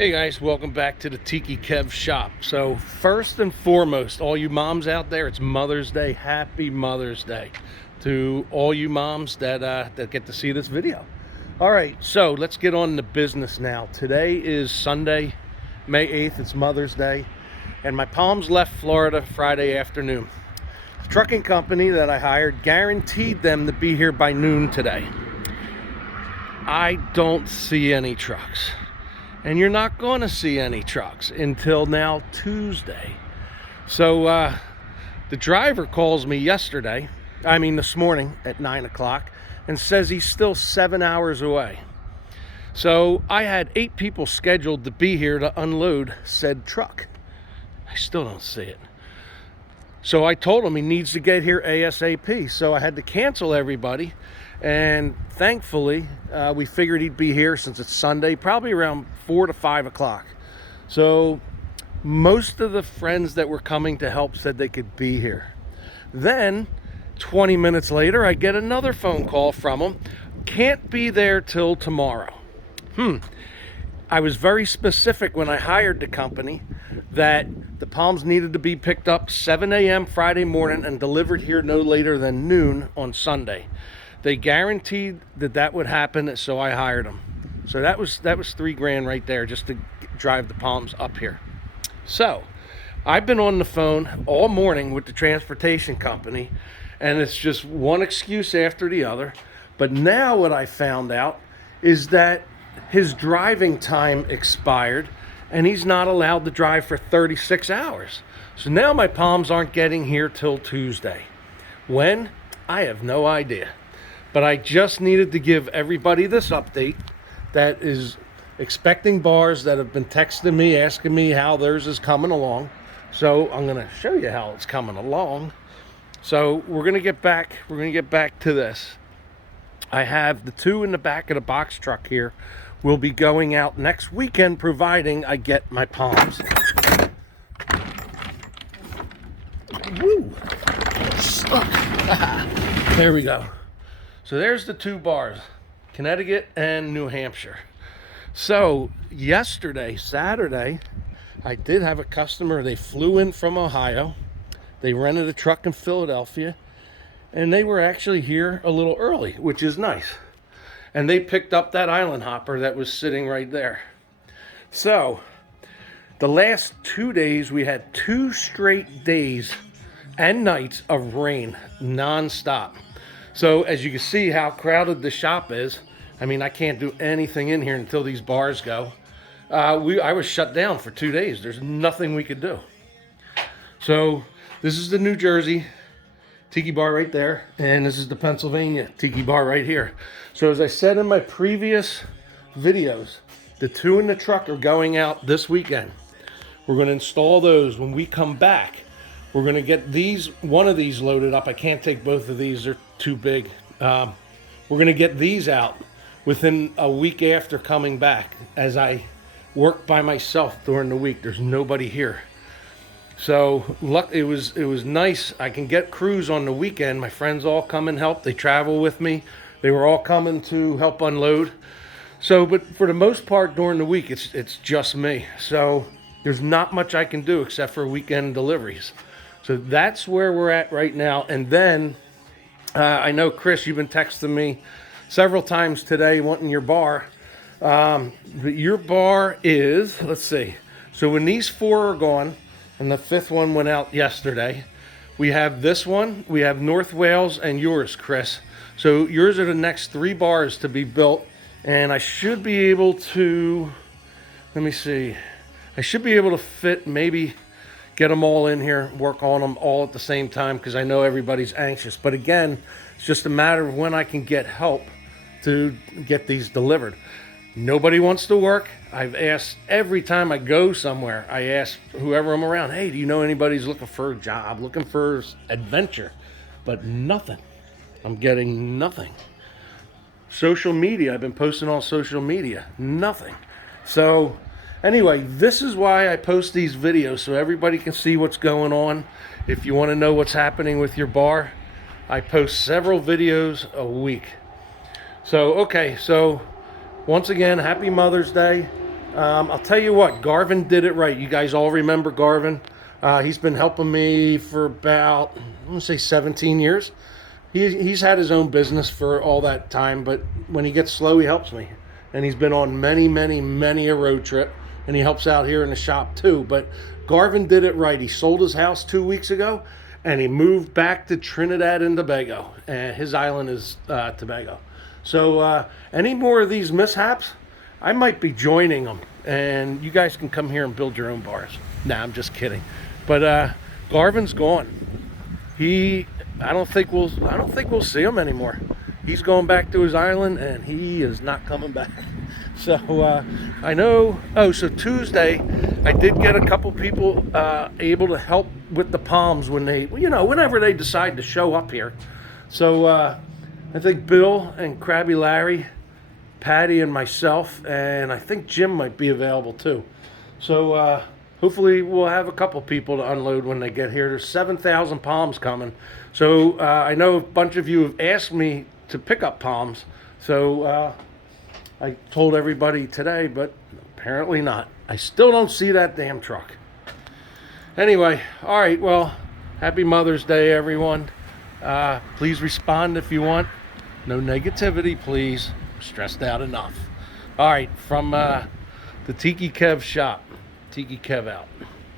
Hey guys, welcome back to the Tiki Kev shop. So first and foremost, all you moms out there, it's Mother's Day. Happy Mother's Day to all you moms that get to see this video. All right, so let's get on to business now. Today is Sunday, May 8th. It's Mother's Day, and my Palms left Florida Friday afternoon. The trucking company that I hired guaranteed them to be here by noon today. I don't see any trucks. And you're not going to see any trucks until now Tuesday. So the driver calls me this morning at 9 o'clock and says he's still 7 hours away. So I had 8 people scheduled to be here to unload said truck. I still don't see it. So I told him he needs to get here ASAP. So I had to cancel everybody. And thankfully, we figured he'd be here since it's Sunday, probably around 4 to 5 o'clock. So most of the friends that were coming to help said they could be here. Then 20 minutes later, I get another phone call from him. Can't be there till tomorrow. I was very specific when I hired the company that the Palms needed to be picked up 7 a.m. Friday morning and delivered here no later than noon on Sunday. They guaranteed that would happen, so I hired them. So that was $3,000 right there just to drive the Palms up here. So I've been on the phone all morning with the transportation company, and it's just one excuse after the other. But now what I found out is that his driving time expired, and he's not allowed to drive for 36 hours. So now my Palms aren't getting here till Tuesday. When? I have no idea. But I just needed to give everybody this update that is expecting bars that have been texting me, asking me how theirs is coming along. So I'm going to show you how it's coming along. So we're going to get back to this. I have the 2 in the back of the box truck here. Will be going out next weekend, providing I get my Palms. Woo! Stuck. There we go. So there's the 2 bars, Connecticut and New Hampshire. So yesterday, Saturday, I did have a customer. They flew in from Ohio. They rented a truck in Philadelphia, and they were actually here a little early, which is nice. And they picked up that island hopper that was sitting right there. So the last 2 days, we had 2 straight days and nights of rain nonstop. So as you can see how crowded the shop is, I can't do anything in here until these bars go. I was shut down for 2 days. There's nothing we could do. So this is the New Jersey Tiki bar right there, and this is the Pennsylvania Tiki bar right here. So as I said in my previous videos, the 2 in the truck are going out this weekend. We're going to install those. When we come back, we're going to get one of these loaded up. I can't take both of these. They're too big. We're going to get these out within a week after coming back, as I work by myself during the week. There's nobody here. So it was nice. I can get crews on the weekend. My friends all come and help. They travel with me. They were all coming to help unload. So, but for the most part during the week, it's just me. So there's not much I can do except for weekend deliveries. So that's where we're at right now. And then I know, Chris, you've been texting me several times today wanting your bar. But your bar is, let's see. So when these 4 are gone, and the 5th one went out yesterday, we have this one, we have North Wales, and yours, Chris. So yours are the next 3 bars to be built. And I should be able to, let me see. I should be able to fit, maybe get them all in here, work on them all at the same time, because I know everybody's anxious. But again, it's just a matter of when I can get help to get these delivered. Nobody wants to work. I've asked every time I go somewhere, I ask whoever I'm around, hey, do you know anybody who's looking for a job, looking for adventure? But nothing. I'm getting nothing. Social media, I've been posting on social media, nothing. So anyway, this is why I post these videos, so everybody can see what's going on. If you want to know what's happening with your bar, I post several videos a week. So, okay, so once again, happy Mother's Day. I'll tell you what, Garvin did it right. You guys all remember Garvin. He's been helping me for about, I'm going to say 17 years. He's had his own business for all that time, but when he gets slow, he helps me. And he's been on many a road trip, and he helps out here in the shop too. But Garvin did it right. He sold his house 2 weeks ago, and he moved back to Trinidad and Tobago. And his island is Tobago. So any more of these mishaps, I might be joining them, and you guys can come here and build your own bars. Nah, I'm just kidding. But Garvin's gone. I don't think we'll see him anymore. He's going back to his island, and he is not coming back. So I know. Oh, so Tuesday, I did get a couple people able to help with the palms when whenever they decide to show up here. So I think Bill and Krabby Larry, Patty and myself, and I think Jim might be available too. So hopefully we'll have a couple people to unload when they get here. There's 7,000 palms coming. So I know a bunch of you have asked me to pick up palms. So I told everybody today, but apparently not. I still don't see that damn truck. Anyway, all right, well, happy Mother's Day, everyone. Please respond if you want. No negativity, please. I'm stressed out enough. All right, from the Tiki Kev shop. Tiki Kev out.